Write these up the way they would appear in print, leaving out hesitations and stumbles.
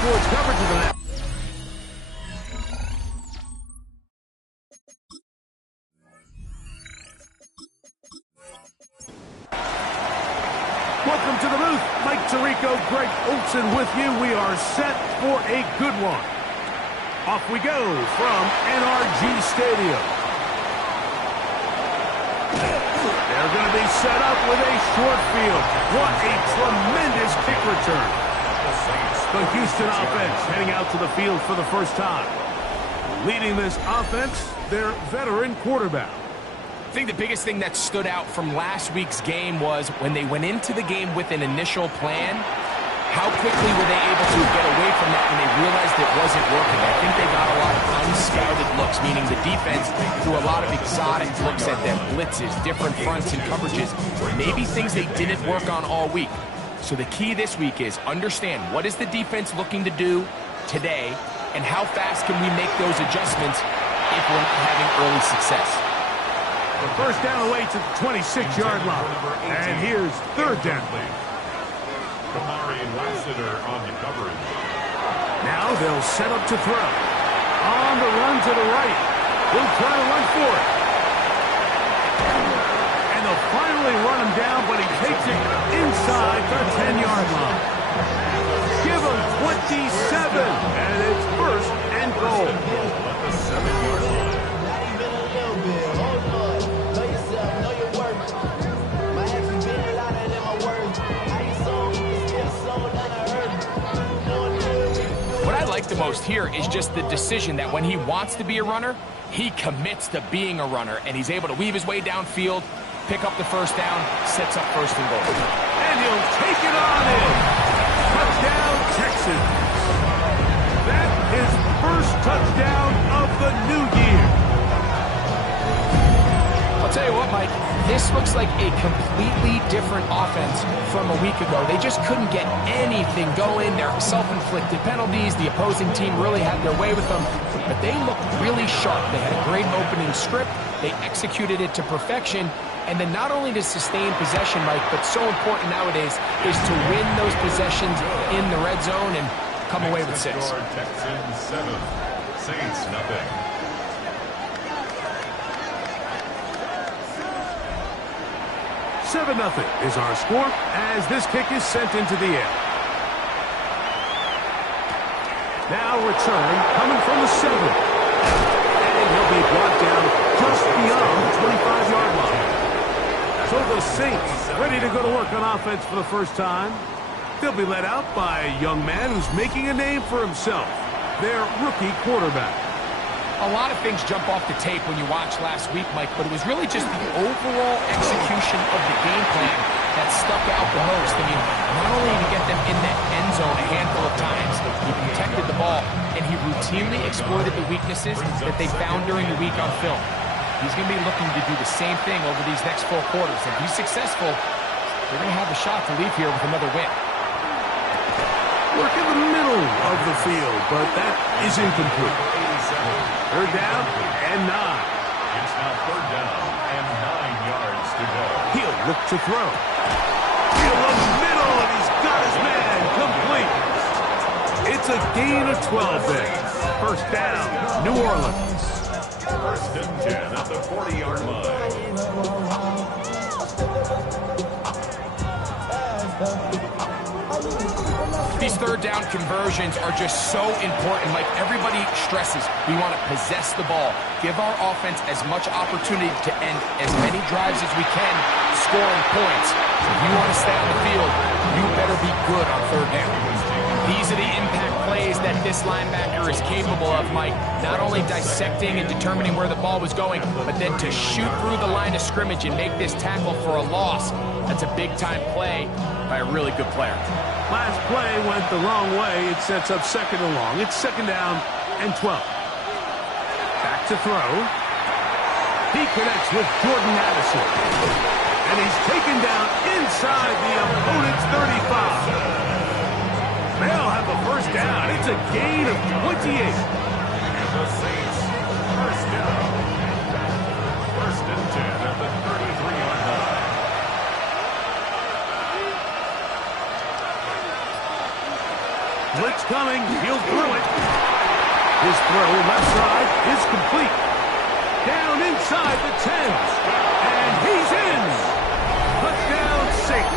Sports coverage of the Welcome to the booth. Mike Tirico, Greg Olson with you. We are set for a good one. Off we go from NRG Stadium. They're going to be set up with a short field. What a tremendous kick return. The Houston offense heading out to the field for the first time. Leading this offense, their veteran quarterback. I think the biggest thing that stood out from last week's game was when they went into the game with an initial plan, how quickly were they able to get away from that when they realized it wasn't working. I think they got a lot of unscouted looks, meaning the defense threw a lot of exotic looks at them, blitzes, different fronts and coverages, maybe things they didn't work on all week. So the key this week is understand what is the defense looking to do today and how fast can we make those adjustments if we're not having early success. The first down away to the 26-yard line. And here's third down. Kamari Lassiter on the coverage. Now they'll set up to throw. On the run to the right. He'll try to run for it. And they'll finally run him down, but he takes it inside the 10-yard line. Give him 27, and it's first and goal. At the 7-yard line. What I like the most here is just the decision that when he wants to be a runner, he commits to being a runner, and he's able to weave his way downfield, pick up the first down, sets up first and goal. And he'll take it on in. Touchdown, Texans. That is first touchdown of the new year. I'll tell you what, Mike, this looks like a completely different offense from a week ago. They just couldn't get anything going. Their self-inflicted penalties, the opposing team really had their way with them, but they looked really sharp. They had a great opening script. They executed it to perfection. And then not only to sustain possession, Mike, but so important nowadays is to win those possessions in the red zone and come away with 6. Texans 7, Saints nothing. Seven nothing is our score as this kick is sent into the air. Now return coming from the 7. And he'll be brought down just beyond the 25-yard line. So the Saints ready to go to work on offense for the first time. They'll be led out by a young man who's making a name for himself, their rookie quarterback. A lot of things jump off the tape when you watch last week, Mike, but it was really just the overall execution of the game plan that stuck out the most. I mean, not only did he get them in that end zone a handful of times, he protected the ball, and he routinely exploited the weaknesses that they found during the week on film. He's going to be looking to do the same thing over these next 4 quarters. If he's successful, they're going to have a shot to leave here with another win. Work in the middle of the field, but that is incomplete. Third down and 9. It's now third down and 9 yards to go. He'll look to throw. In the middle, and he's got his man complete. It's a gain of 12 there. First down, New Orleans. First and 10 at the 40-yard line. These third down conversions are just so important. Like everybody stresses, we want to possess the ball, give our offense as much opportunity to end as many drives as we can, scoring points. If you want to stay on the field, you better be good on third down. These are the impact plays that this linebacker is capable of, Mike. Not only dissecting and determining where the ball was going, but then to shoot through the line of scrimmage and make this tackle for a loss. That's a big-time play by a really good player. Last play went the wrong way. It sets up second and long. It's second down and 12. Back to throw. He connects with Jordan Addison. And he's taken down inside the opponent's 35. They'll have a first down. It's a gain of 28. And the Saints, first down. First and 10 at the 33-yard line. Blitz coming. He'll throw it. His throw left side is complete. Down inside the 10. And he's in. Touchdown 6.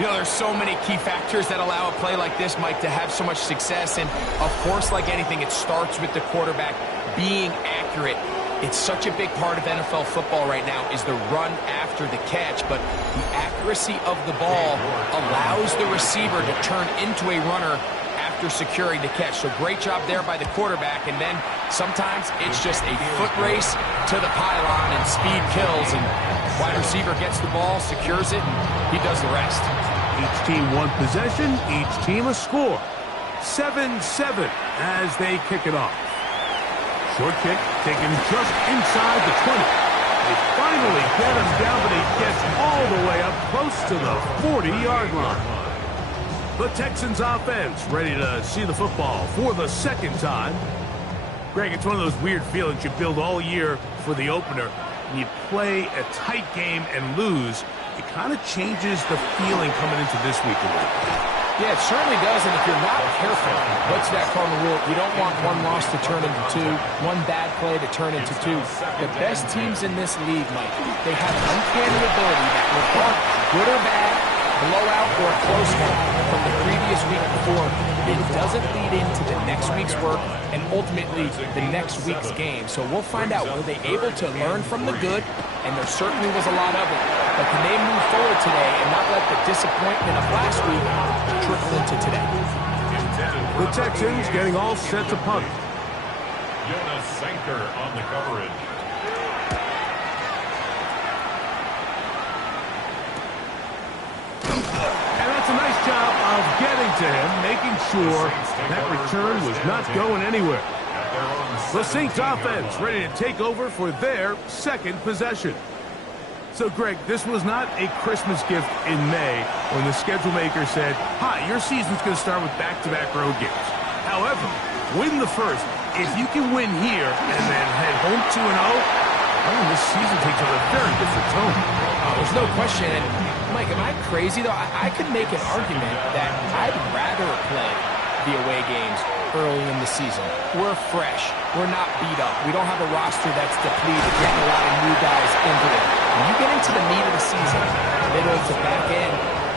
You know, there's so many key factors that allow a play like this, Mike, to have so much success. And, of course, like anything, it starts with the quarterback being accurate. It's such a big part of NFL football right now is the run after the catch. But the accuracy of the ball allows the receiver to turn into a runner after securing the catch. So great job there by the quarterback. And then sometimes it's just a foot race to the pylon and speed kills. And wide receiver gets the ball, secures it, and he does the rest. Each team one possession, each team a score. 7-7 as they kick it off. Short kick taken just inside the 20. They finally get him down, but he gets all the way up close to the 40-yard line. The Texans offense ready to see the football for the second time. Greg, it's one of those weird feelings you build all year for the opener. When you play a tight game and lose, it kind of changes the feeling coming into this week a little. Yeah, it certainly does, and if you're not careful, what's that cardinal rule? You don't want one loss to turn into two, one bad play to turn into two. The best teams in this league, Mike, they have an uncanny ability that regardless, good or bad, blowout or a close one from the previous week before, it doesn't lead into the next week's work and ultimately the next week's game. So we'll find out, were they able to learn from the good? And there certainly was a lot of it. But can they move forward today and not let the disappointment of last week trickle into today? The Texans getting all set to punt. Jonas Sanker on the coverage. And that's a nice job of getting to him, making sure that return was not going anywhere. The Saints offense ready to take over for their second possession. So, Greg, this was not a Christmas gift in May when the schedule maker said, hi, your season's going to start with back-to-back road games. However, win the first. If you can win here and then head home 2-0, well, this season takes on a very different tone. There's no question. And, Mike, am I crazy, though? I could make an argument that I'd rather play the away games early in the season. We're fresh. We're not beat up. We don't have a roster that's depleted, getting a lot of new guys into it. When you get into the meat of the season, middle to back end,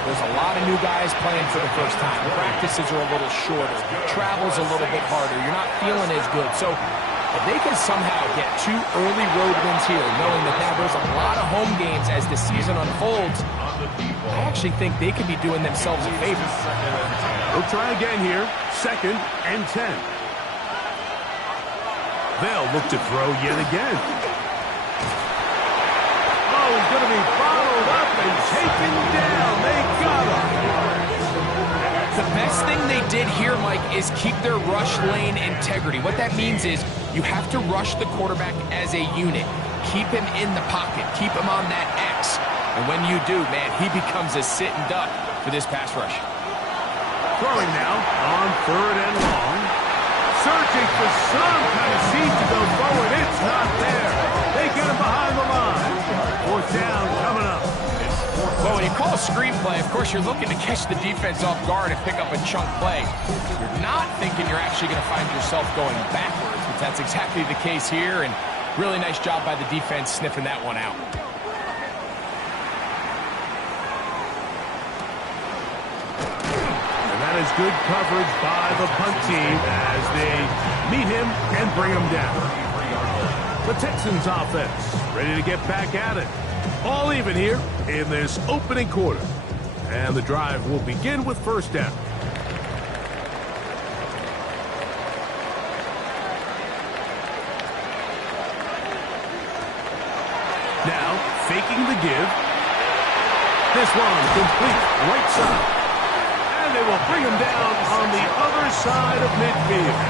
there's a lot of new guys playing for the first time. Practices are a little shorter. Travel's a little bit harder. You're not feeling as good. So if they can somehow get 2 early road wins here, knowing that now there's a lot of home games as the season unfolds, I actually think they could be doing themselves a favor. They'll try again here. 2nd and 10. They'll look to throw yet again. Oh, he's going to be followed up and taken down. They got him. The best thing they did here, Mike, is keep their rush lane integrity. What that means is you have to rush the quarterback as a unit. Keep him in the pocket. Keep him on that X. And when you do, man, he becomes a sitting duck for this pass rush. Throwing now on 3rd and long. Searching for some kind of seed to go forward. It's not there. They get him behind the line. 4th down coming up. Well, when you call a screenplay, of course, you're looking to catch the defense off guard and pick up a chunk play. You're not thinking you're actually going to find yourself going backwards, but that's exactly the case here, and really nice job by the defense sniffing that one out. That is good coverage by the punt team as they meet him and bring him down. The Texans offense ready to get back at it. All even here in this opening quarter. And the drive will begin with 1st down. Now, faking the give. This one complete right side. And they will bring him down on the other side of midfield.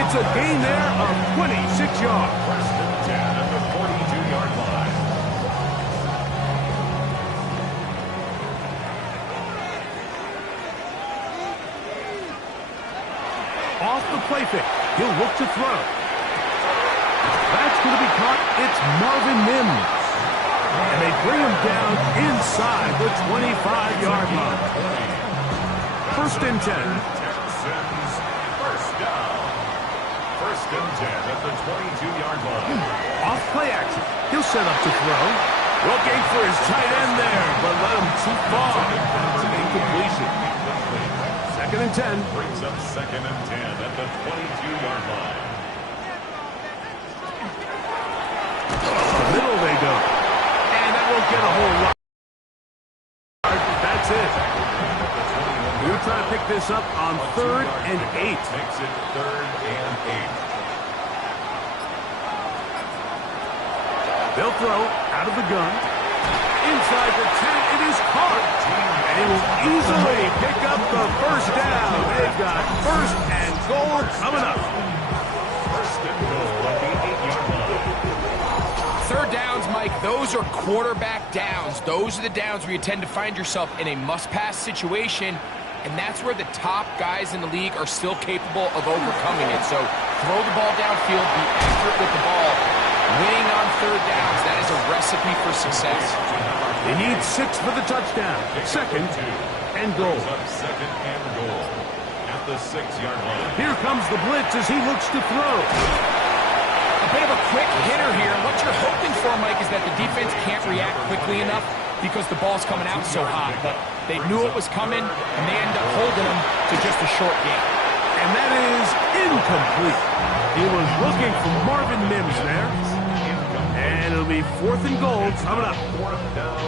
It's a gain there of 26 yards. 1st and 10 at the 42-yard line. Off the play fake. He'll look to throw. That's going to be caught. It's Marvin Mims. And they bring him down inside the 25-yard line. First and 10. Texans, first down. First and 10 at the 22-yard line. Off play action. He'll set up to throw. Looking for his tight end there, but let him too far. It's an incompletion. Second and 10. Brings up second and 10 at the 22-yard line. The middle they go. And that won't get a whole lot. That's it. We're trying to pick this up on 3rd and 8. Makes it 3rd and 8. They'll throw out of the gun. Inside the 10, it is caught. And he will easily pick up the first down. They've got first and goal coming up. First and goal at the 8-yard line. Third downs, Mike, those are quarterback downs. Those are the downs where you tend to find yourself in a must-pass situation, and that's where the top guys in the league are still capable of overcoming it. So throw the ball downfield, be accurate with the ball. Winning on third downs, that is a recipe for success. They need 6 for the touchdown. Second and goal. Brings up second and goal at the 6-yard line. Here comes the blitz as he looks to throw. A bit of a quick hitter here. What you're hoping for, Mike, is that the defense can't react quickly enough because the ball's coming out so hot. But they knew it was coming, and they end up holding them to just a short game. And that is incomplete. He was looking for Marvin Mims there. And it'll be 4th and goal coming up.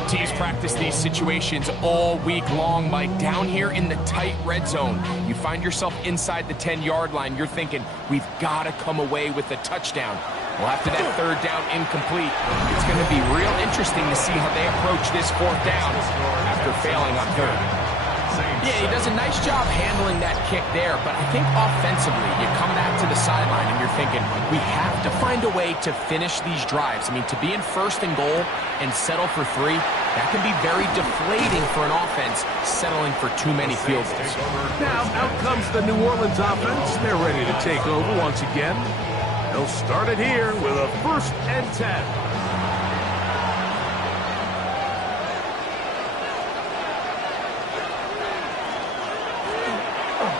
Teams practice these situations all week long, Mike. Down here in the tight red zone, you find yourself inside the 10-yard line. You're thinking, we've got to come away with a touchdown. Well, after that third down incomplete, it's going to be real interesting to see how they approach this 4th down after failing on third. Yeah, he does a nice job handling that kick there, but I think offensively, you come back to the sideline and you're thinking, we have to find a way to finish these drives. I mean, to be in 1st and goal and settle for 3, that can be very deflating for an offense settling for too many field goals. Now, out comes the New Orleans offense. They're ready to take over once again. They'll start it here with a 1st and 10.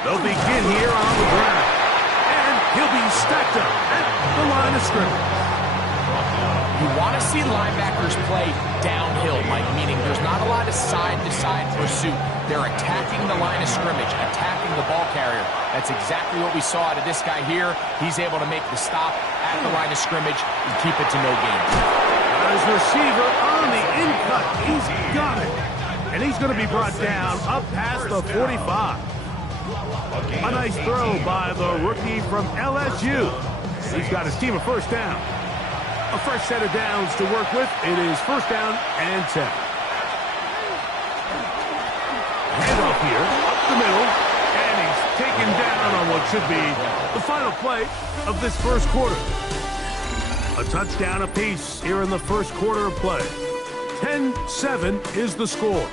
They'll begin here on the ground. And he'll be stacked up at the line of scrimmage. You want to see linebackers play downhill, Mike, meaning there's not a lot of side-to-side pursuit. They're attacking the line of scrimmage, attacking the ball carrier. That's exactly what we saw out of this guy here. He's able to make the stop at the line of scrimmage and keep it to no gain. Got his receiver on the in-cut. He's got it. And he's going to be brought down up past the 45. A nice throw by the rookie from LSU. He's got his team a first down. A fresh set of downs to work with. It is 1st down and 10. Handoff here, up the middle, and he's taken down on what should be the final play of this 1st quarter. A touchdown apiece here in the 1st quarter of play. 10-7 is the score.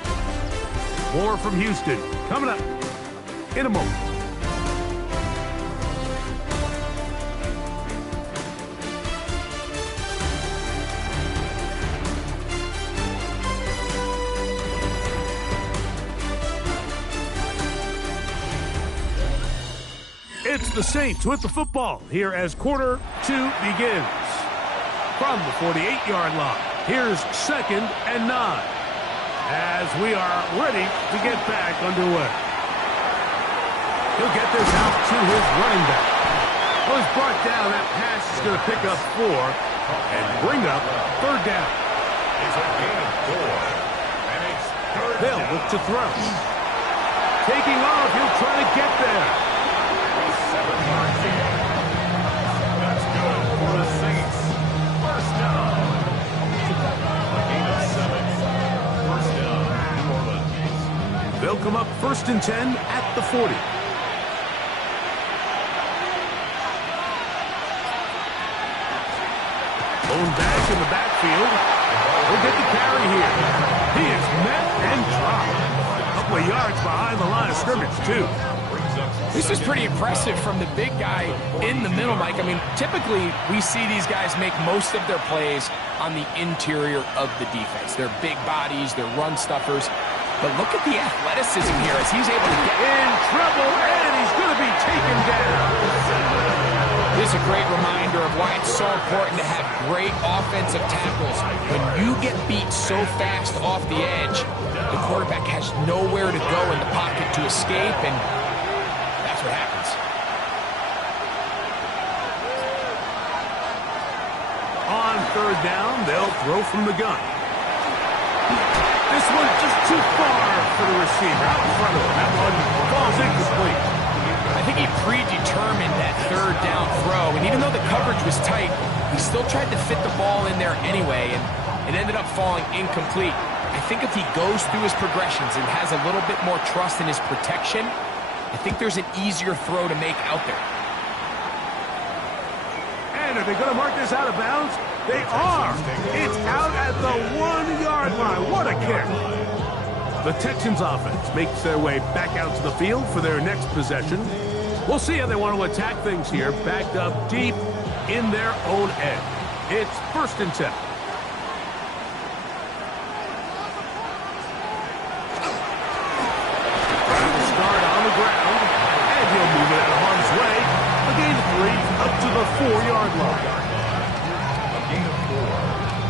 More from Houston coming up in a moment. It's the Saints with the football here as quarter 2 begins. From the 48-yard line, here's 2nd and 9 as we are ready to get back underway. He'll get this out to his running back. Well, he's brought down. That pass is going to pick up 4 and bring up 3rd down. It's a gain of 4. And it's 3rd They'll down. look to throw. Taking off, he'll try to get there. 7 yards again. That's good for the Saints. First down. A gain of 7. First down, New Orleans. They'll come up 1st and 10 at the 40. Going back in the backfield. He'll get the carry here. He is met and dropped. A couple of yards behind the line of scrimmage, too. Brings up This is pretty impressive from the big guy in the middle, Mike. I mean, typically we see these guys make most of their plays on the interior of the defense. They're big bodies, they're run stuffers. But look at the athleticism here as he's able to get in trouble, and he's going to be taken down. This is a great reminder of why it's so important to have great offensive tackles. When you get beat so fast off the edge, the quarterback has nowhere to go in the pocket to escape, and that's what happens. On third down, they'll throw from the gun. This one's just too far for the receiver. Out in front of him. That one falls incomplete. I think he predetermined that third down throw, and even though the coverage was tight, he still tried to fit the ball in there anyway, and it ended up falling incomplete. I think if he goes through his progressions and has a little bit more trust in his protection, I think there's an easier throw to make out there. And are they going to mark this out of bounds? They are. It's out at the 1-yard line. What a kick. The Texans offense makes their way back out to the field for their next possession. We'll see how they want to attack things here, backed up deep in their own end. It's 1st and 10. Trying to start on the ground, and he'll move it out of harm's way. A gain of 3 up to the 4-yard line. A gain of 4.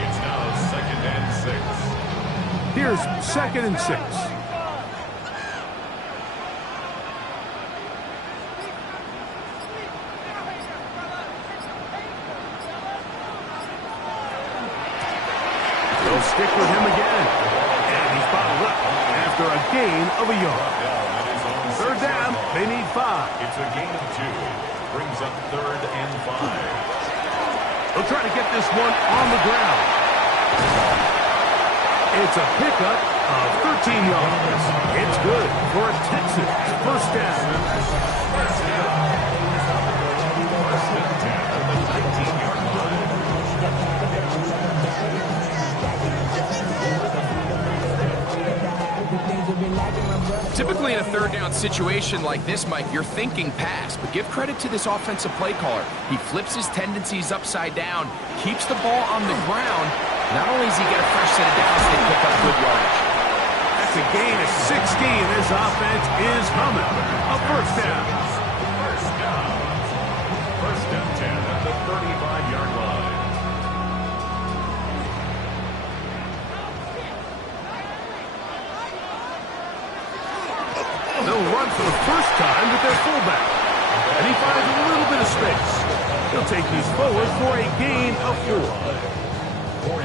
It's now 2nd and 6. Here's 2nd and 6. They'll stick with him again. And he's bottled up after a gain of a yard. Third down, they need 5. It's a gain of 2. Brings up 3rd and 5. They'll try to get this one on the ground. It's a pickup of 13 yards. It's good for a Texans 1st down. 1st and 10 at the 19-yard line. Typically in a third down situation like this, Mike, you're thinking pass, but give credit to this offensive play caller. He flips his tendencies upside down, keeps the ball on the ground. Not only does he get a fresh set of downs, they pick up good yardage. That's a gain of 16. This offense is humming. A 1st down. 1st and 10 at the 35-yard line. They'll run for the first time with their fullback. And he finds a little bit of space. He'll take these forward for a gain of 4.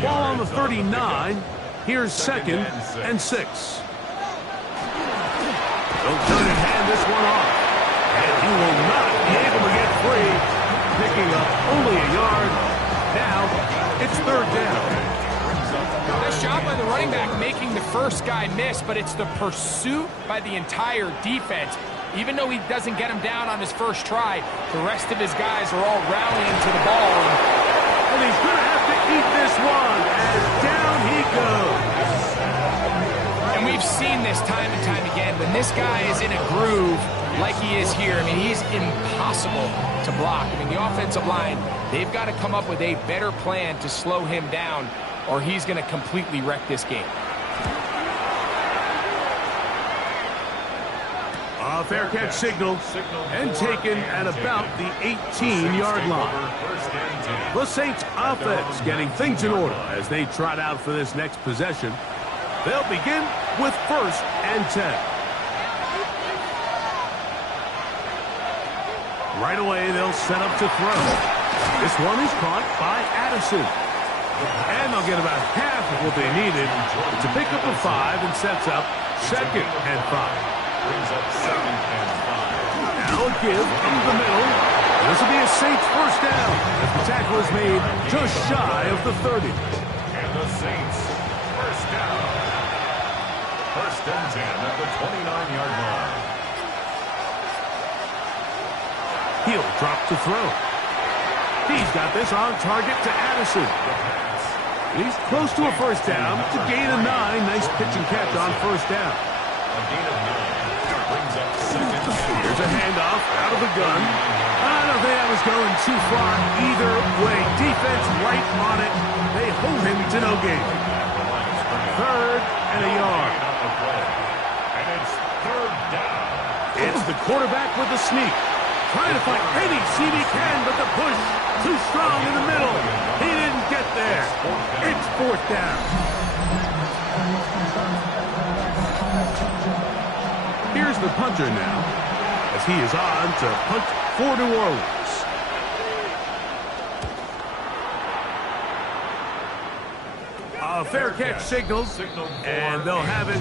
Ball on the 39. Here's 2nd and 6. They'll turn and hand this one off. And he will not be able to get free. Picking up only a yard. Now it's 3rd down. Nice job by the running back making the first guy miss, but it's the pursuit by the entire defense. Even though he doesn't get him down on his first try, the rest of his guys are all rallying to the ball. And he's going to have to eat this one as down he goes. And we've seen this time and time again. When this guy is in a groove like he is here, I mean, he's impossible to block. I mean, the offensive line, they've got to come up with a better plan to slow him down, or he's going to completely wreck this game. A fair catch signal and taken at about the 18-yard line. The Saints offense getting things in order as they trot out for this next possession. They'll begin with 1st and 10. Right away, they'll set up to throw. This one is caught by Addison. And they'll get about half of what they needed to pick up a 5 and sets up 2nd and 5. Brings up 2nd and 5. Now a give up the middle. This will be a Saints 1st down as the tackle is made just shy of the 30. And the Saints 1st down. 1st and 10 at the 29-yard line. He'll drop to throw. He's got this on target to Addison. He's close to a 1st down to gain a 9. Nice pitch and catch on 1st down. A gain of 9. brings up second and Here's a handoff out of the gun. I don't think I was going too far either way. Defense right on it. They hold him to no gain. Third and a yard. And it's third down. It's the quarterback with the sneak. Trying to find any seam he can, but the push too strong in the middle. He didn't get there. It's fourth down. Here's the punter now, as he is on to punt for New Orleans. A fair catch signaled, and they'll have it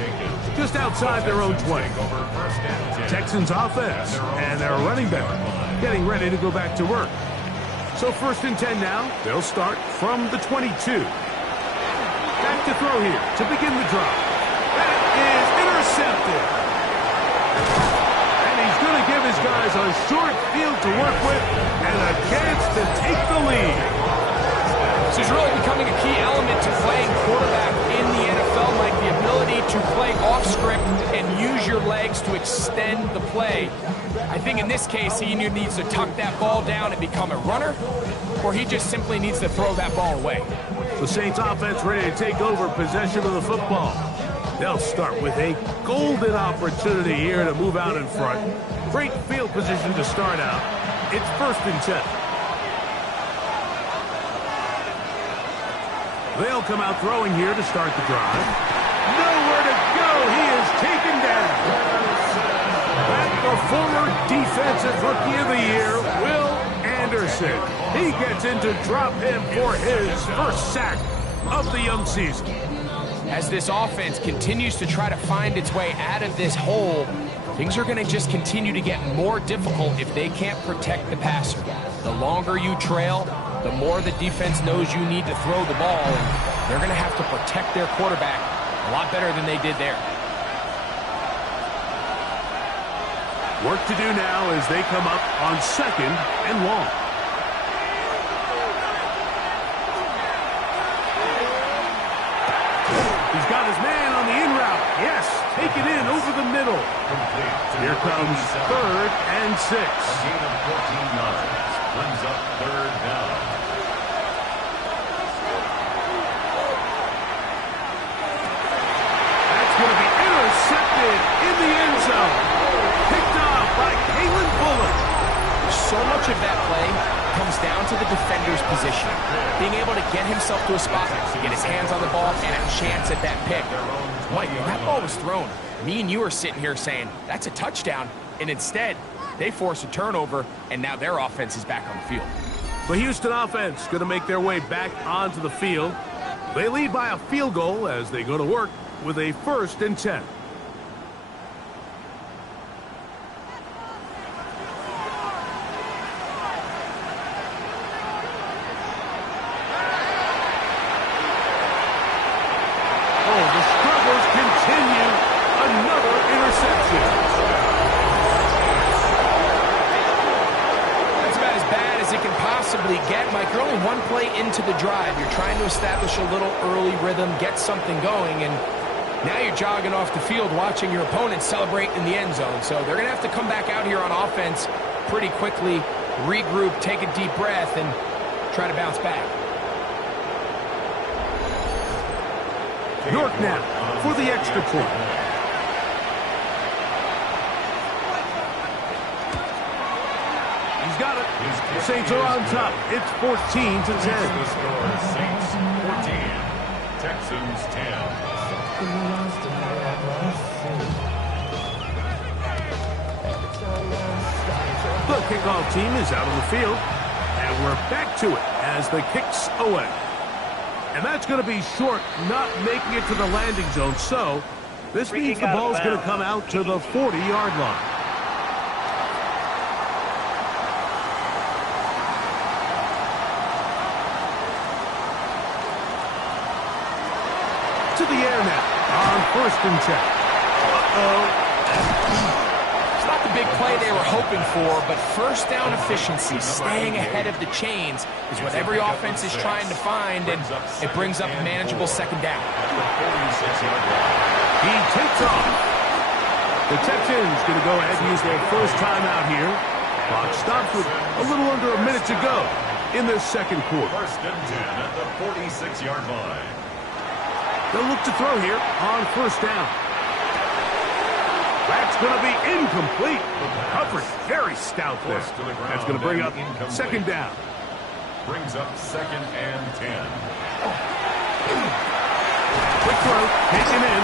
just outside their own 20. Texans offense and their running back getting ready to go back to work. So first and 10 now. They'll start from the 22. Back to throw here to begin the drive. That is intercepted. And he's going to give his guys a short field to work with and a chance to take the lead. This is really becoming a key element to playing quarterback in the NFL, like the ability to play off script and use your legs to extend the play. I think in this case, he either needs to tuck that ball down and become a runner, or he just simply needs to throw that ball away. The Saints offense ready to take over possession of the football. They'll start with a golden opportunity here to move out in front. Great field position to start out. It's first and 10. They'll come out throwing here to start the drive. Nowhere to go. He is taken down. Back the former defensive rookie of the year, Will Anderson. He gets in to drop him for his first sack of the young season. As this offense continues to try to find its way out of this hole, things are going to just continue to get more difficult if they can't protect the passer. The longer you trail, the more the defense knows you need to throw the ball, and they're going to have to protect their quarterback a lot better than they did there. Work to do now as they come up on second and long. He's got his man on the in route. Yes, take it in over the middle. Here comes third and 6. A gain of 14 yards brings up third down. That's going to be intercepted in the end zone. Picked off by Kalen Bullock. So much of that play comes down to the defender's position. Being able to get himself to a spot, to get his hands on the ball, and a chance at that pick. Mike, when that ball was thrown, me and you are sitting here saying, that's a touchdown. And instead, they force a turnover, and now their offense is back on the field. The Houston offense going to make their way back onto the field. They lead by a field goal as they go to work with a first and 10. Oh, the struggles continue. Another interception. That's about as bad as it can possibly get, Mike. You're only one play into the drive. You're trying to establish a little early rhythm, get something going, and now you're jogging off the field watching your opponent celebrate in the end zone. So they're going to have to come back out here on offense pretty quickly, regroup, take a deep breath, and try to bounce back. York now for the extra point. He's got it. The Saints are on top. It's 14-10. The score is Saints 14, Texans 10. The kickoff team is out on the field, and we're back to it as the kick's away. And that's going to be short, not making it to the landing zone. So this means the ball's going to come out to the 40-yard line. To the air now on first and 10. It's not the big play they were hoping for, but first down efficiency, staying ahead of the chains, is what every offense is trying to find, and it brings up a manageable second down. He takes off. The Texans going to go ahead and use their first timeout here. Clock stops with a little under a minute to go in this second quarter. First and 10 at the 46-yard line. They'll look to throw here on first down. That's going to be incomplete. Coverage very stout there. That's going to bring up second down. Brings up second and 10. Quick throw, taken in,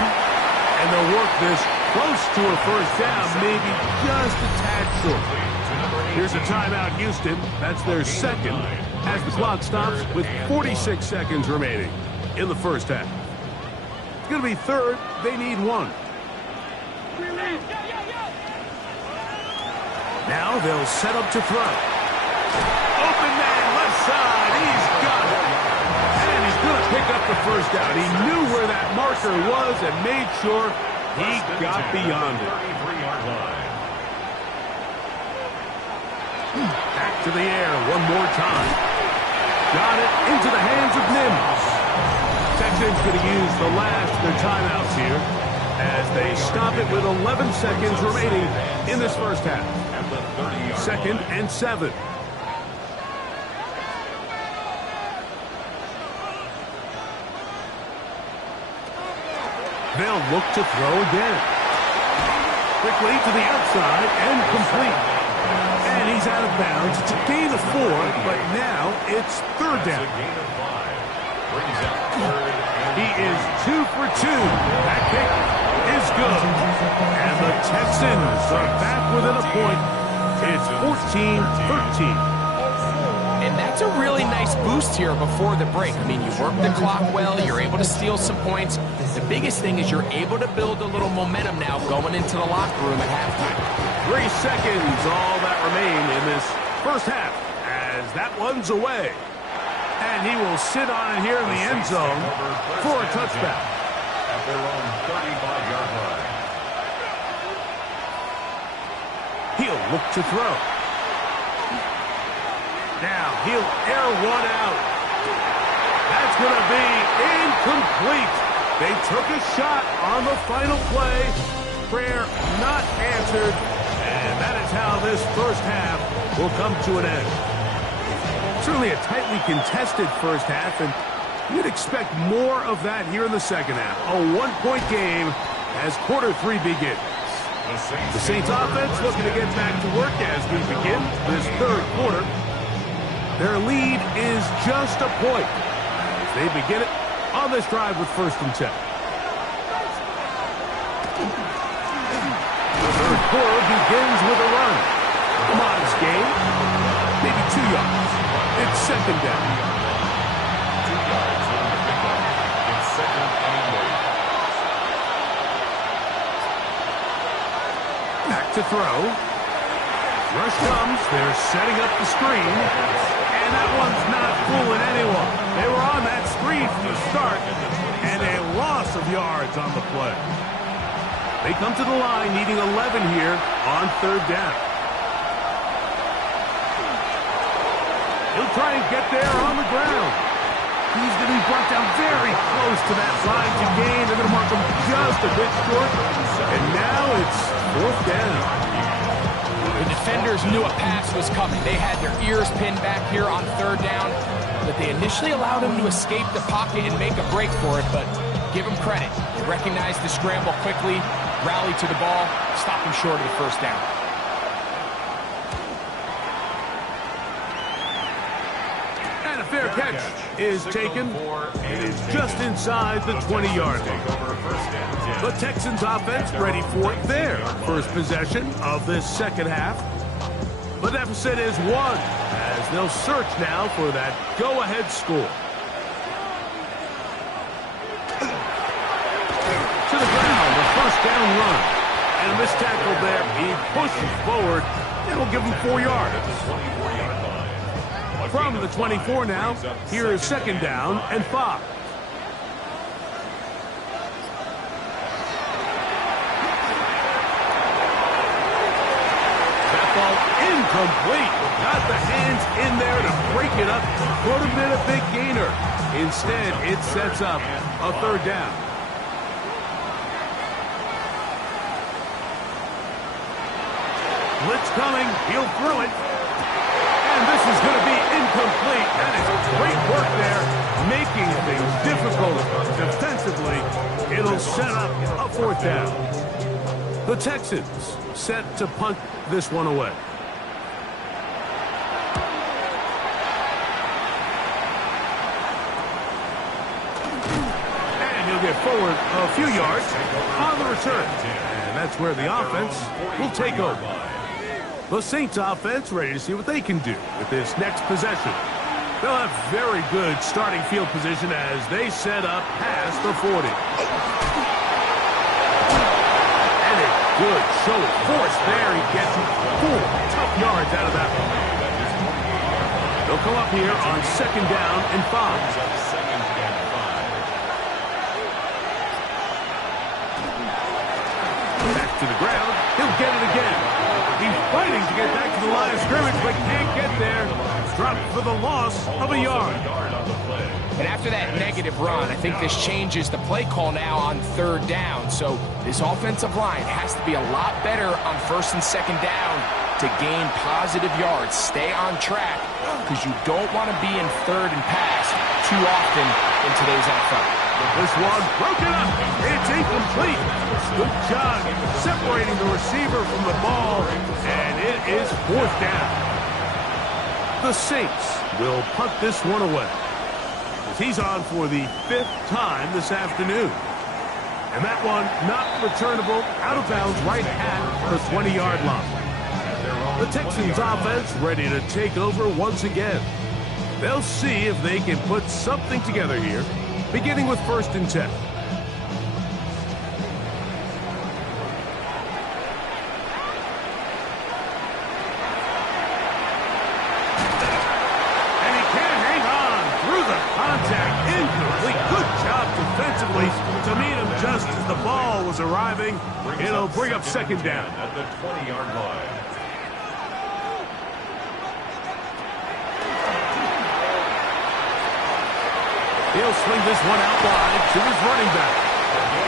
and they'll work this close to a first down, maybe just a tad short. Here's a timeout, Houston. That's their second as the clock stops with 46 seconds remaining in the first half. It's going to be third. They need one. Now they'll set up to throw. Open man, left side. He's got it. And he's going to pick up the first down. He knew where that marker was and made sure he got beyond it. 33-yard line. Back to the air one more time. Got it into the hands of Mims. Texans going to use the last of their timeouts here as they stop it with 11 seconds remaining in this first half. Second and 7. They'll look to throw again. Quickly to the outside and complete. And he's out of bounds. It's a gain of 4, but now it's third down. He is 2 for 2. That kick is good. And the Texans are back within a point. It's 14-13. And that's a really nice boost here before the break. I mean, you work the clock well, you're able to steal some points. The biggest thing is you're able to build a little momentum now going into the locker room at halftime. 3 seconds, all that remain in this first half as that one's away. And he will sit on it here in the end zone for a touchback. At their own 35-yard line. He'll look to throw. Now he'll air one out. That's going to be incomplete. They took a shot on the final play. Prayer not answered. And that is how this first half will come to an end. Certainly a tightly contested first half, and you'd expect more of that here in the second half. A one-point game as quarter 3 begins. The Saints offense looking to get back to work as we begin this third quarter. Their lead is just a point as they begin it on this drive with first and 10. The third quarter begins with a run. A modest gain, maybe 2 yards. It's second down. 2 yards on the pickup. It's second and 8. Back to throw. Rush comes. They're setting up the screen. And that one's not fooling anyone. They were on that screen from the start. And a loss of yards on the play. They come to the line needing 11 here on third down. He'll try and get there on the ground. He's going to be brought down very close to that line to gain. They're going to mark him just a bit short. And now it's fourth down. The defenders knew a pass was coming. They had their ears pinned back here on third down, but they initially allowed him to escape the pocket and make a break for it, but give him credit. They recognized the scramble quickly, rallied to the ball, stopped him short of the first down. And a fair catch is taken. It is just inside the 20-yard line. The Texans offense ready for their first possession of this second half. The deficit is 1 as they'll search now for that go-ahead score. To the ground, a first down run. And a missed tackle there. He pushes forward. It'll give him 4 yards. From the 24 now, here is second down and 5. Incomplete. Got the hands in there to break it up. Would have been a big gainer. Instead, it sets up a third down. Blitz coming. He'll throw it. And this is going to be incomplete. That is great work there, making things difficult defensively. It'll set up a fourth down. The Texans set to punt this one away. And he'll get forward a few yards on the return. And that's where the offense will take over. The Saints offense ready to see what they can do with this next possession. They'll have very good starting field position as they set up past the 40. And a good show of force there. He gets 4 tough yards out of that one. They'll come up here on 2nd down and 5. Back to the ground. He'll get it again. He's fighting to get back to the line of scrimmage, but can't get there. Dropped for the loss of a yard. And after that negative run, I think this changes the play call now on 3rd down. So this offensive line has to be a lot better on 1st and 2nd down to gain positive yards. Stay on track because you don't want to be in 3rd and pass too often in today's NFL. This one broken up. It's incomplete. Good job separating the receiver from the ball, and it is 4th down. The Saints will punt this one away, as he's on for the 5th time this afternoon. And that one not returnable, out of bounds right at the 20-yard line. The Texans offense ready to take over once again. They'll see if they can put something together here, beginning with 1st and 10. And he can't hang on through the contact. Incomplete. Good job defensively to meet him just as the ball was arriving. It'll bring up 2nd down. At the 20-yard line. He'll swing this one out wide to his running back.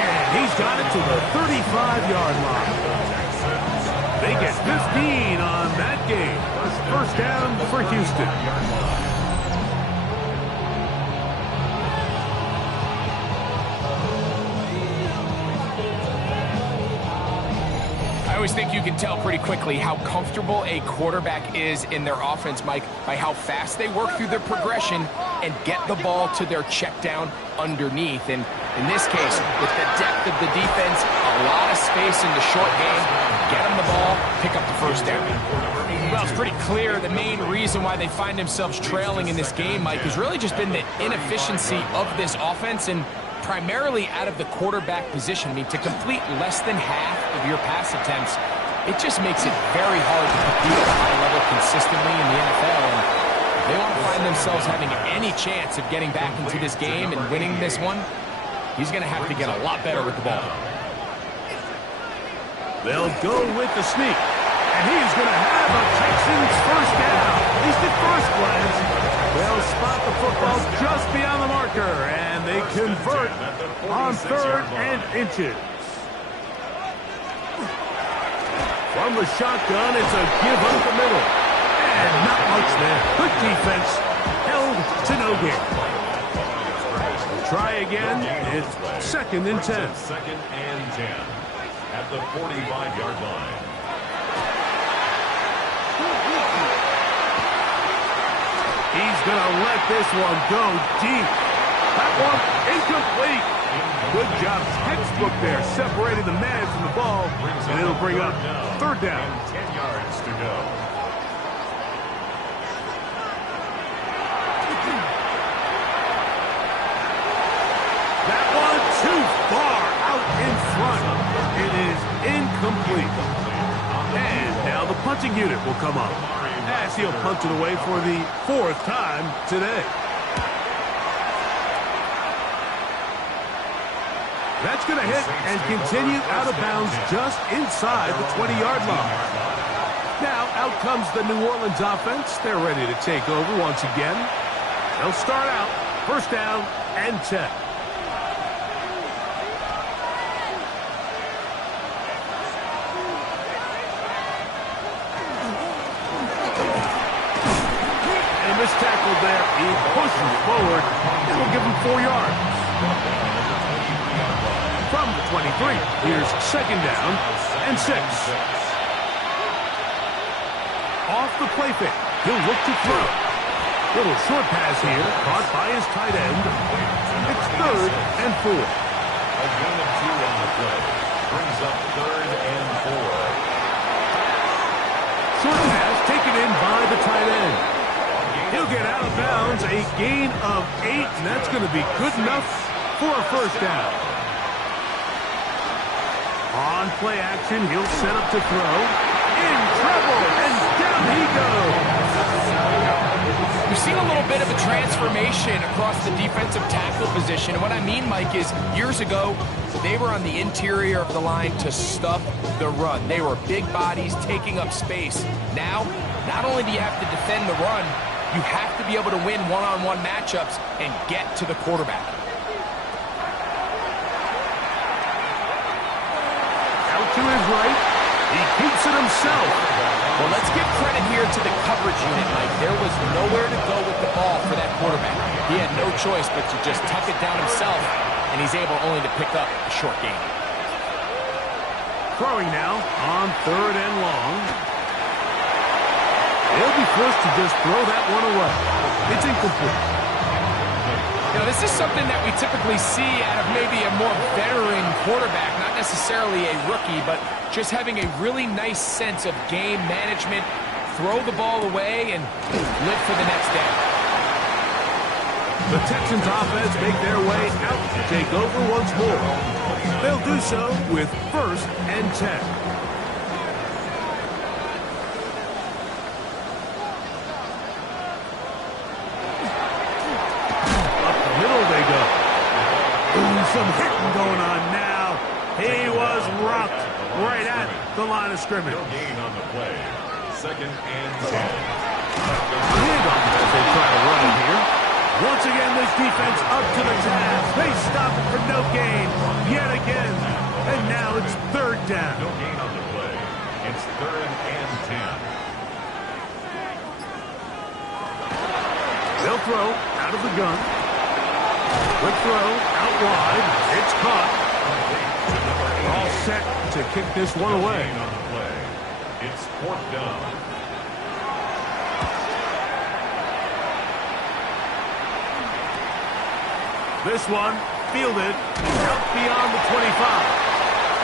And he's got it to the 35-yard line. They get 15 on that game. 1st down for Houston. I always think you can tell pretty quickly how comfortable a quarterback is in their offense, Mike, by how fast they work through their progression and get the ball to their check down underneath. And in this case, with the depth of the defense, a lot of space in the short game, get them the ball, pick up the 1st down. Well, it's pretty clear the main reason why they find themselves trailing in this game, Mike, has really just been the inefficiency of this offense and primarily out of the quarterback position. I mean, to complete less than half of your pass attempts, it just makes it very hard to compete at a high level consistently in the NFL. And if they want to find themselves having any chance of getting back into this game and winning this one, he's going to have to get a lot better with the ball. They'll go with the sneak. And he's going to have a Texans 1st down. At least at first glance. They'll spot the football just beyond the marker, and they convert on 3rd and inches. From the shotgun, it's a give up the middle. And not much there. Good defense. Held to no gain. We'll try again. It's 2nd and 10. 2nd and 10 at the 45-yard line. He's going to let this one go deep. That one incomplete. Good job, textbook there, separating the man from the ball, and it'll bring up 3rd down. 10 yards to go. That one too far out in front. It is incomplete. And now the punting unit will come up, as he'll punt it away for the 4th time today. That's going to hit and continue out of bounds just inside the 20-yard line. Now out comes the New Orleans offense. They're ready to take over once again. They'll start out 1st down and 10. there. He pushes forward. It'll give him 4 yards. From the 23, here's second down and 6. Off the play fake, he'll look to throw. Little short pass here, caught by his tight end. It's third and 4. A gain of 2 on the play. Brings up third and 4. Short pass taken in by the tight end. He'll get out of bounds, a gain of 8, and that's going to be good enough for a first down. On play action, he'll set up to throw. In trouble, and down he goes. We've seen a little bit of a transformation across the defensive tackle position. And what I mean, Mike, is years ago, they were on the interior of the line to stop the run. They were big bodies taking up space. Now, not only do you have to defend the run, you have to be able to win one-on-one matchups and get to the quarterback. Out to his right. He keeps it himself. Well, let's give credit here to the coverage unit, Mike. There was nowhere to go with the ball for that quarterback. He had no choice but to just tuck it down himself, and he's able only to pick up a short gain. Throwing now on third and long. He'll be forced to just throw that one away. It's incomplete. You know, this is something that we typically see out of maybe a more veteran quarterback, not necessarily a rookie, but just having a really nice sense of game management, throw the ball away, and live for the next down. The Texans offense make their way out to take over once more. They'll do so with first and 10. Some hitting going on now. He was rocked right at the line of scrimmage. No gain on the play. Second and 10. Handoff as they try to run it here. Once again, this defense up to the task. They stop it for no gain yet again. And now it's third down. No gain on the play. It's third and 10. They'll throw out of the gun. Quick throw, out wide, it's caught. All set to kick this one away. On the play. It's fourth down. This one, fielded, out beyond the 25.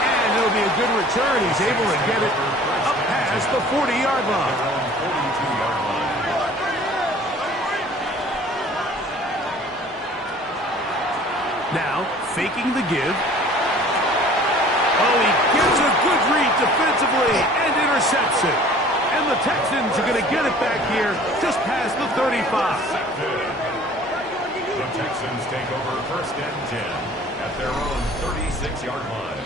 And it'll be a good return. He's able to get it up past the 40-yard line. 42-yard line. Now, faking the give. Oh, he gets a good read defensively and intercepts it. And the Texans are going to get it back here just past the 35. The Texans take over first and 10 at their own 36-yard line.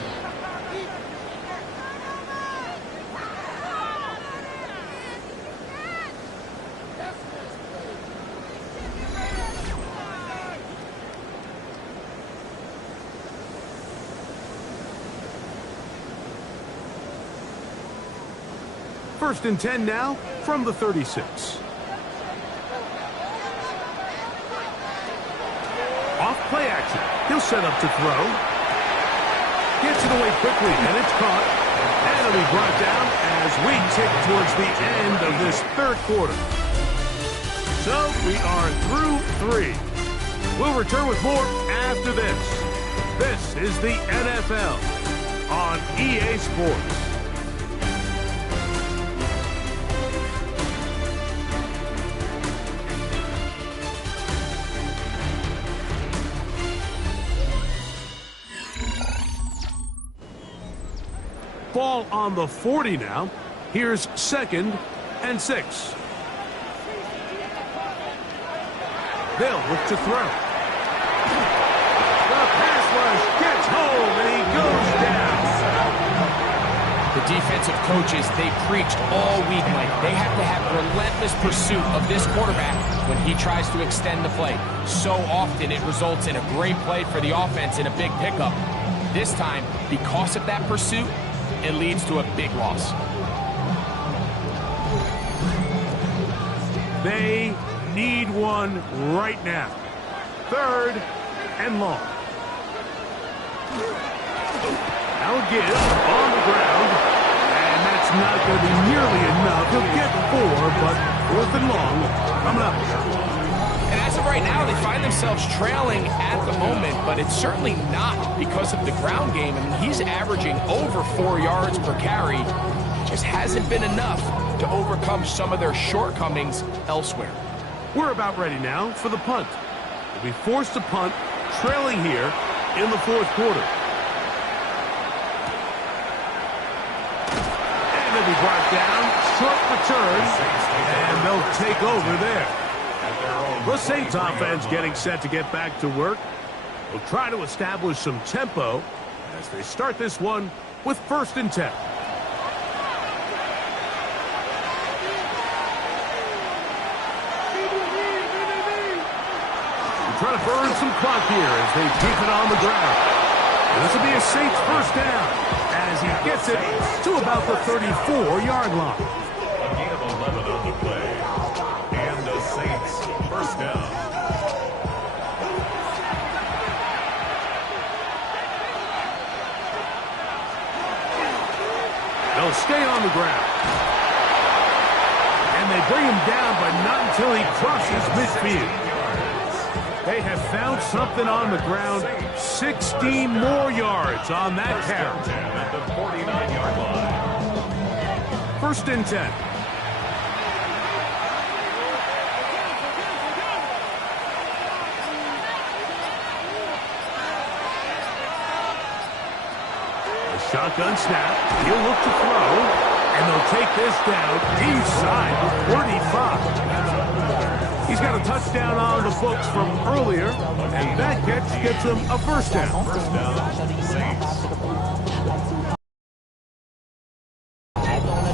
First and 10 now from the 36. Off play action. He'll set up to throw. Gets it away quickly, and it's caught. And it'll be brought down as we tick towards the end of this third quarter. So we are through 3. We'll return with more after this. This is the NFL on EA Sports. Ball on the 40 now. Here's second and 6. They'll look to throw. The pass rush gets home and he goes down. The defensive coaches, they preached all week, Mike. They have to have relentless pursuit of this quarterback when he tries to extend the play. So often it results in a great play for the offense and a big pickup. This time, because of that pursuit, it leads to a big loss. They need one right now. 3rd and long. Now again, on the ground. And that's not going to be nearly enough. He'll get 4, but 4th and long coming up. And as of right now, they find themselves trailing at the moment, but it's certainly not because of the ground game. I mean, he's averaging over 4 yards per carry. Just hasn't been enough to overcome some of their shortcomings elsewhere. We're about ready now for the punt. They'll be forced to punt, trailing here in the 4th quarter. And they'll be brought down, short return, and they'll take over there. The Saints offense getting set to get back to work. They'll try to establish some tempo as they start this one with 1st and 10. Trying to burn some clock here as they keep it on the ground. And this will be a Saints 1st down as he gets it to about the 34-yard line. A gain of 11 on the play. And the Saints 1st down. They'll stay on the ground. And they bring him down, but not until he crosses midfield. They have found something on the ground. 16 more yards on that carry. At the 49-yard line. 1st and 10. A shotgun snap. He'll look to throw. And they'll take this down inside the 35. He's got a touchdown on the books from earlier, and that catch gets him a 1st down. 1st down, Saints.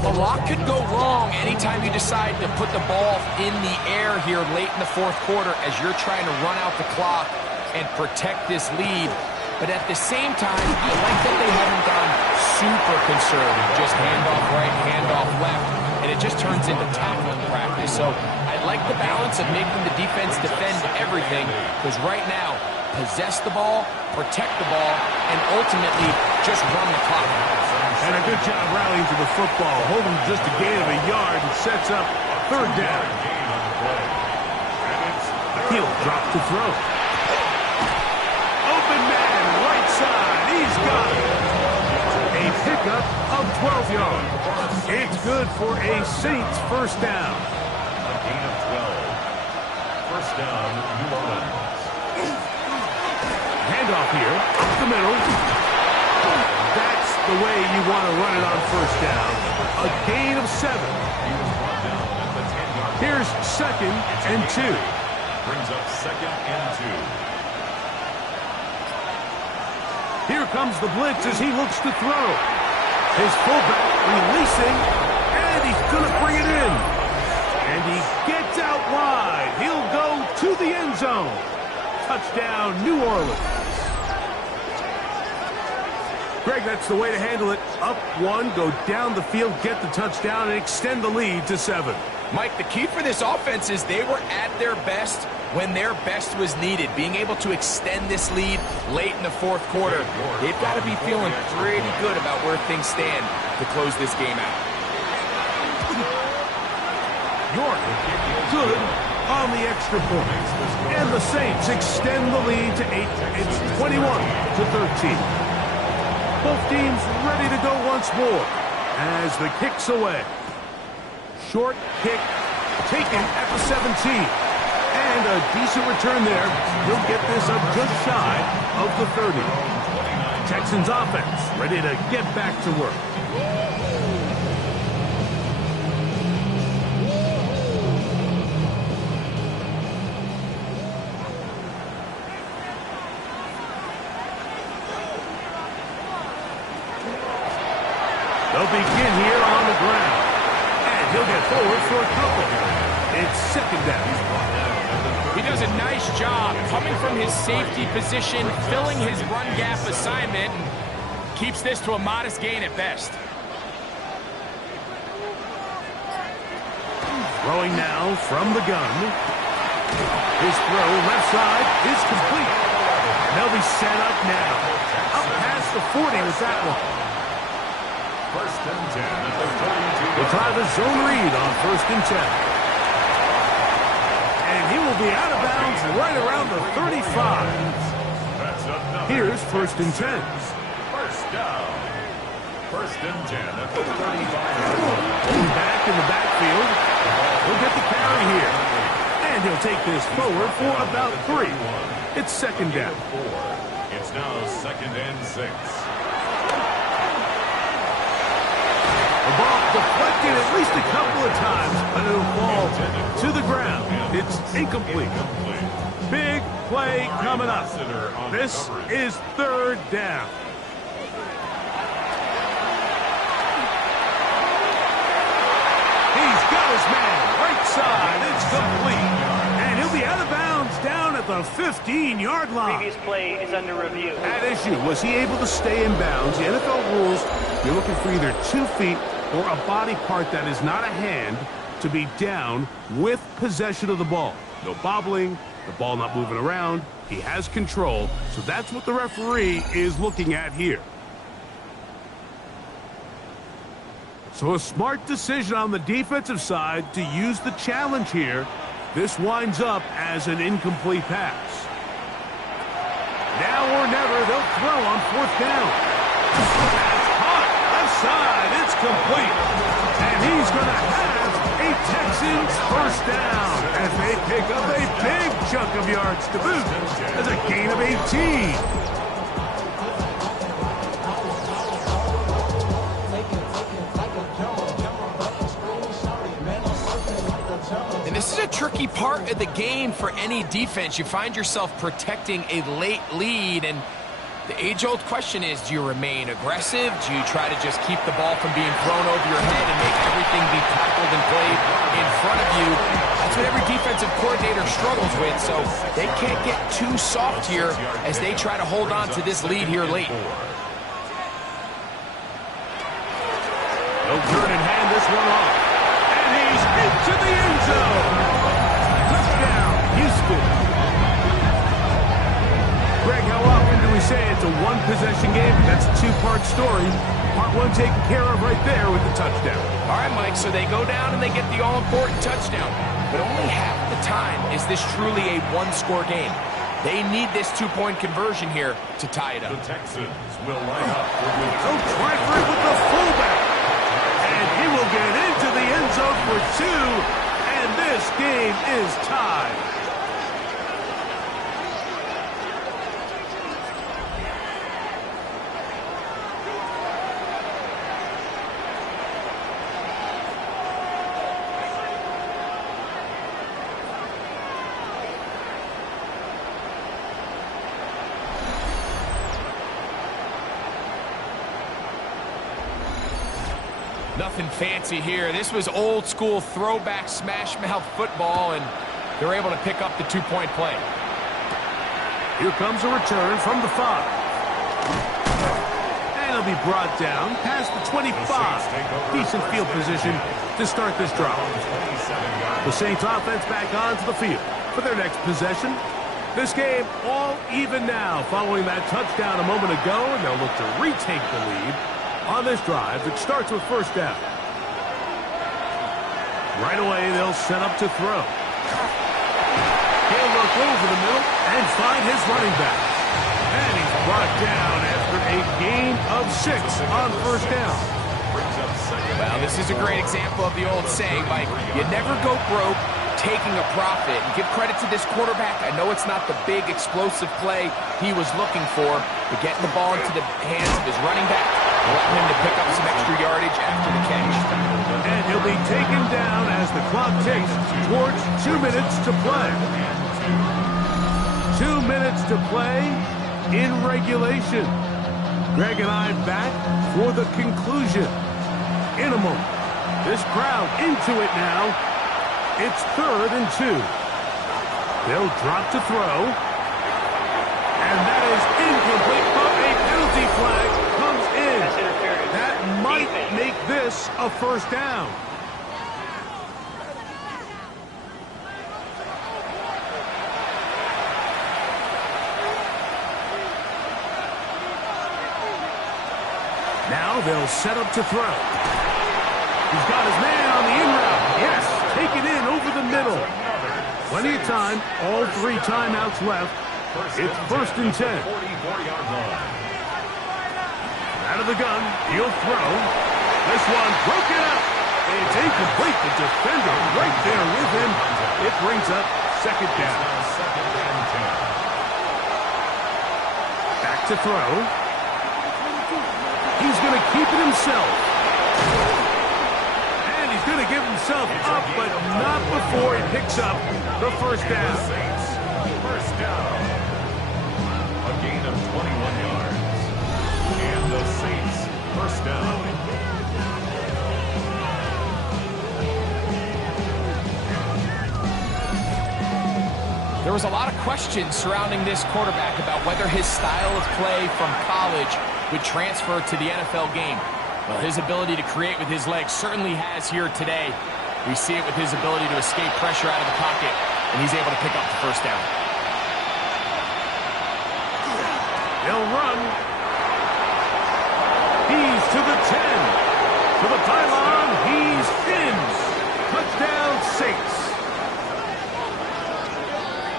A lot could go wrong anytime you decide to put the ball in the air here late in the 4th quarter as you're trying to run out the clock and protect this lead. But at the same time, I like that they haven't gone super conservative, just handoff right, handoff left, and it just turns into tackling practice. So I like the balance of making the defense defend everything, because right now, possess the ball, protect the ball, and ultimately just run the clock. And a good job rallying to the football, holding just a gain of a yard and sets up 3rd down. He'll drop to throw. Open man, right side, he's got it. A pickup of 12 yards. It's good for a Saints 1st down. A gain of 12. 1st down, New Orleans. Handoff here, up the middle. That's the way you want to run it on 1st down. A gain of 7. He was brought down at the 10-yard line. Here's 2nd and 2. Brings up 2nd and 2. Here comes the blitz as he looks to throw. His fullback releasing, and he's going to bring it in. And he gets out wide. He'll go to the end zone. Touchdown, New Orleans. Greg, that's the way to handle it. Up 1, go down the field, get the touchdown, and extend the lead to 7. Mike, the key for this offense is they were at their best when their best was needed. Being able to extend this lead late in the 4th quarter, they've got to be feeling pretty good about where things stand to close this game out. York, good on the extra point. And the Saints extend the lead to 8. It's 21-13. Both teams ready to go once more as the kick's away. Short kick taken at the 17. And a decent return there. He'll get this up just shy of the 30. Texans offense ready to get back to work. They'll begin here on the ground. And he'll get forward for a couple. It's 2nd down. He does a nice job coming from his safety position, filling his run gap assignment, and keeps this to a modest gain at best. Throwing now from the gun. His throw left side is complete. They'll be set up now. Up past the 40 with that one. First and 10 at the 32. We'll try the zone read on first and 10. And he will be out of bounds right around the 35. That's another. Here's first and 10. First down. First and 10 at the 35. Back in the backfield. He'll get the carry here. And he'll take this forward for about 3. It's second down. It's now second and 6. The ball deflected at least a couple of times, but it'll fall to the ground. It's incomplete. Big play coming up. This is third down. He's got his man right side. It's complete. And he'll be out of bounds down at the 15-yard line. Previous play is under review. At issue, was he able to stay in bounds? The NFL rules, you're looking for either 2 feet or a body part that is not a hand to be down with possession of the ball. No bobbling, the ball not moving around. He has control, so that's what the referee is looking at here. So a smart decision on the defensive side to use the challenge here. This winds up as an incomplete pass. Now or never, they'll throw on fourth down. That's hot. Left side, it's complete. And he's going to have a Texans first down as they pick up a big chunk of yards to boot as a gain of 18. And this is a tricky part of the game for any defense. You find yourself protecting a late lead, and the age-old question is, do you remain aggressive? Do you try to just keep the ball from being thrown over your head and make everything be tackled and played in front of you? That's what every defensive coordinator struggles with, so they can't get too soft here as they try to hold on to this lead here late. They'll turn and hand this one off. And he's into the end zone. Touchdown, Houston. Greg, how often do we say it's a one-possession game? That's a 2-part story. Part 1 taken care of right there with the touchdown. All right, Mike, so they go down and they get the all-important touchdown. But only half the time is this truly a one-score game. They need this 2-point conversion here to tie it up. The Texans will line up for the Oh, Twyford with the fullback. And he will get into the end zone for 2. And this game is tied. Nothing fancy here. This was old school throwback smash mouth football, and they're able to pick up the 2-point play. Here comes a return from the 5. And he'll be brought down past the 25. Decent field position to start this drive. The Saints offense back onto the field for their next possession. This game all even now following that touchdown a moment ago, and they'll look to retake the lead on this drive that starts with first down. Right away, they'll set up to throw. He'll look over the middle and find his running back. And he's brought down after a gain of 6 on first down. Well, this is a great example of the old saying, Mike, you never go broke taking a profit. And give credit to this quarterback. I know it's not the big explosive play he was looking for, but getting the ball into the hands of his running back, allowing him to pick up some extra yardage after the catch. And he'll be taken down as the clock ticks towards 2 minutes to play. 2 minutes to play in regulation. Greg and I back for the conclusion in a moment. This crowd into it now. It's 3rd and 2. They'll drop to throw. And that is incomplete, but a penalty flag comes in. That might make this a first down. Now they'll set up to throw. He's got his man on the in route. Yes, take it in over the middle. Plenty of time. All 3 timeouts left. It's 1st and 10. Out of the gun. He'll throw. This one broken up. It's incomplete. The defender right there with him. It brings up 2nd down. Back to throw. He's going to keep it himself. And he's going to give himself up, but not before he picks up the 1st down. First down. A gain of 21 yards. And the Saints, 1st down. There was a lot of questions surrounding this quarterback about whether his style of play from college would transfer to the NFL game. Well, his ability to create with his legs certainly has here today. We see it with his ability to escape pressure out of the pocket, and he's able to pick up the 1st down. They'll run. He's to the 10. To the pylon. He's in. Touchdown, Saints.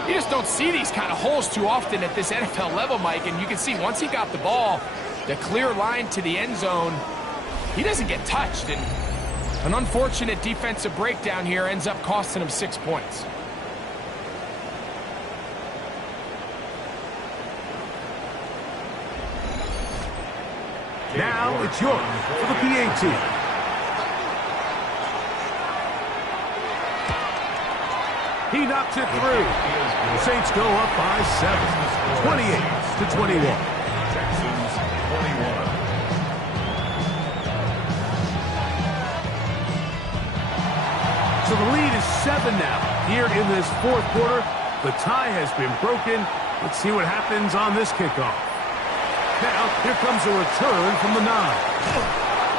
You just don't see these kind of holes too often at this NFL level, Mike, and you can see once he got the ball, the clear line to the end zone, he doesn't get touched, and an unfortunate defensive breakdown here ends up costing him 6 points. Now it's York for the PAT. He knocks it through. The Saints go up by 7, 28-21. Texans, 21. So the lead is 7 now. Here in this 4th quarter, the tie has been broken. Let's see what happens on this kickoff. Now, here comes a return from the 9.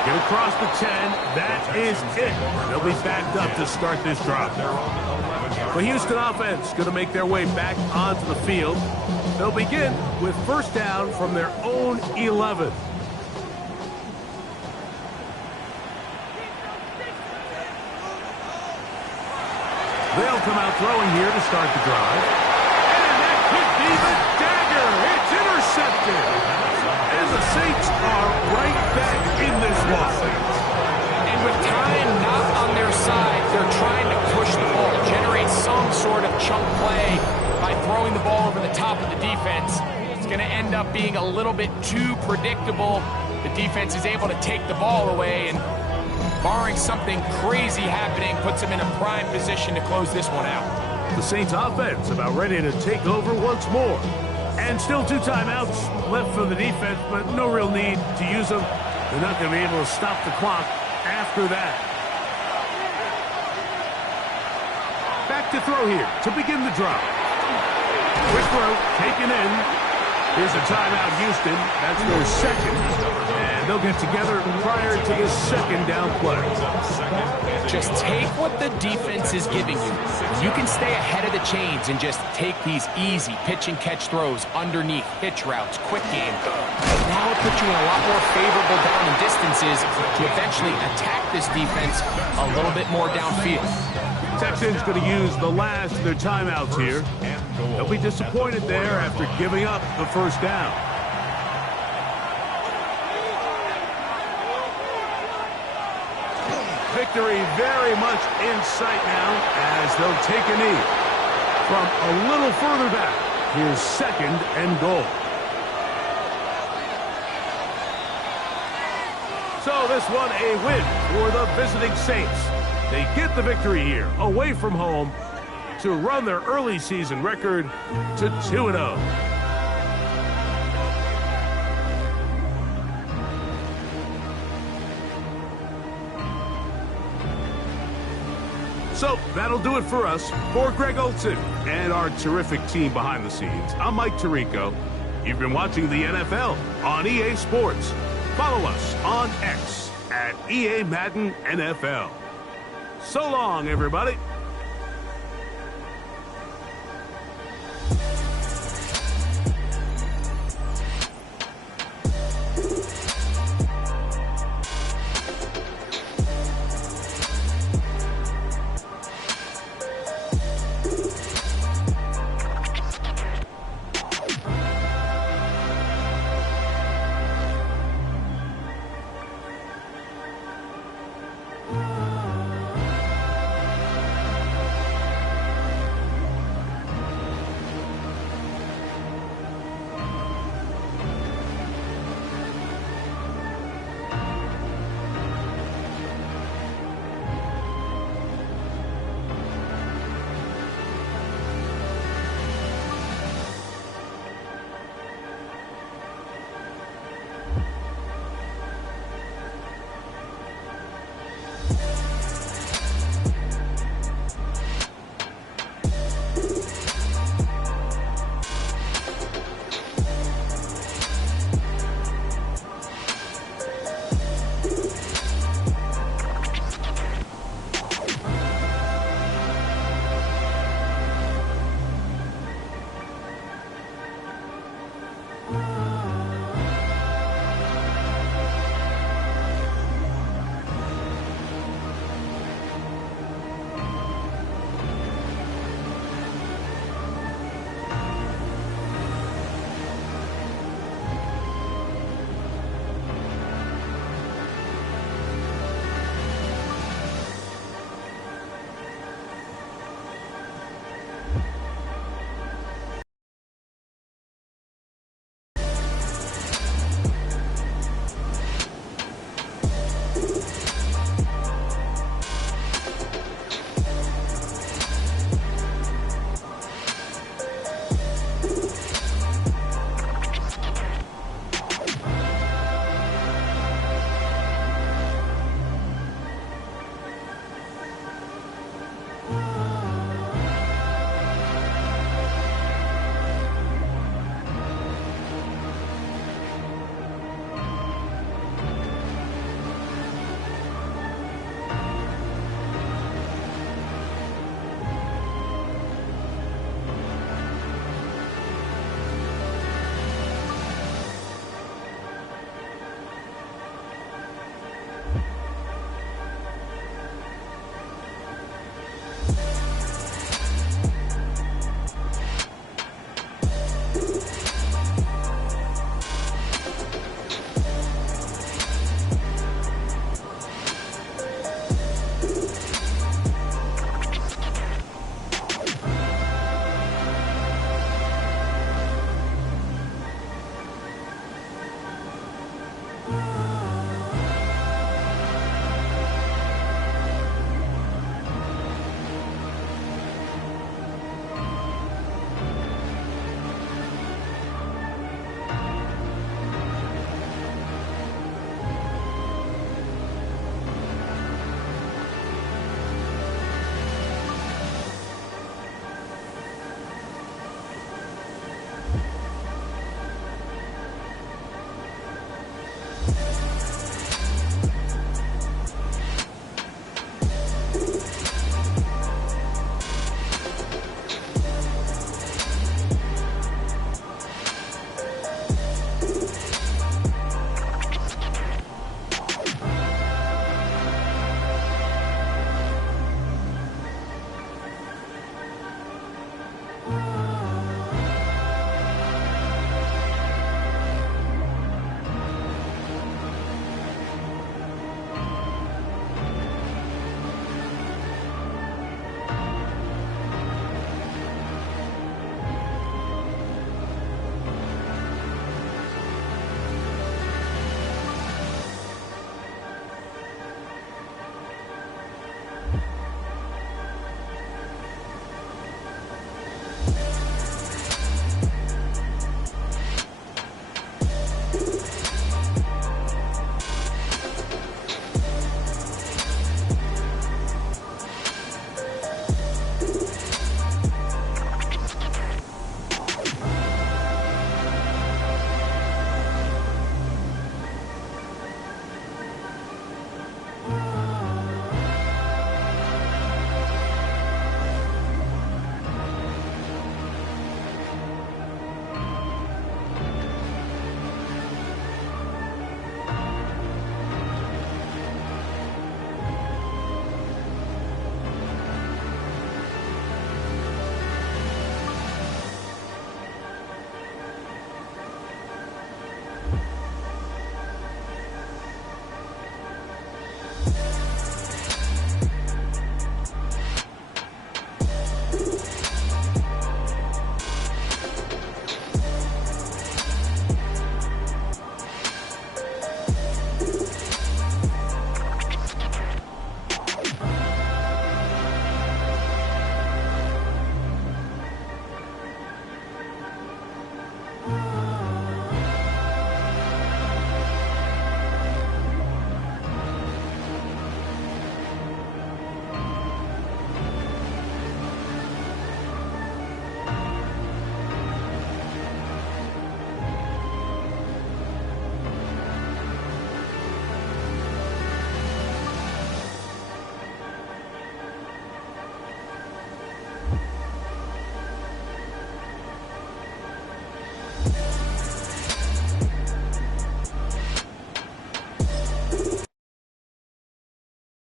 Get across the 10. That is it. They'll be backed up to start this drive. The Houston offense going to make their way back onto the field. They'll begin with 1st down from their own 11. They'll come out throwing here to start the drive. And that could be the dagger. It's intercepted. And the Saints are right back in this one. And with time not on their side, they're trying to push the ball, generate some sort of chunk play by throwing the ball over the top of the defense. It's going to end up being a little bit too predictable. The defense is able to take the ball away, and barring something crazy happening, puts them in a prime position to close this one out. The Saints offense about ready to take over once more. And still 2 timeouts left for the defense, but no real need to use them. They're not going to be able to stop the clock after that. Back to throw here to begin the drive. Quick throw, taken in. Here's a timeout, Houston. That's their 2nd. And they'll get together prior to this 2nd down play. Just take what the defense is giving you. You can stay ahead of the chains and just take these easy pitch and catch throws underneath, hitch routes, quick game. Now it puts you in a lot more favorable down and distances to eventually attack this defense a little bit more downfield. Texans going to use the last of their timeouts here. They'll be disappointed there after giving up the 1st down. Victory very much in sight now as they'll take a knee. From a little further back, here's 2nd and goal. So this one a win for the visiting Saints. They get the victory here, away from home, to run their early season record to 2-0. So that'll do it for us. For Greg Olsen and our terrific team behind the scenes, I'm Mike Tirico. You've been watching the NFL on EA Sports. Follow us on X at EA Madden NFL. So long, everybody.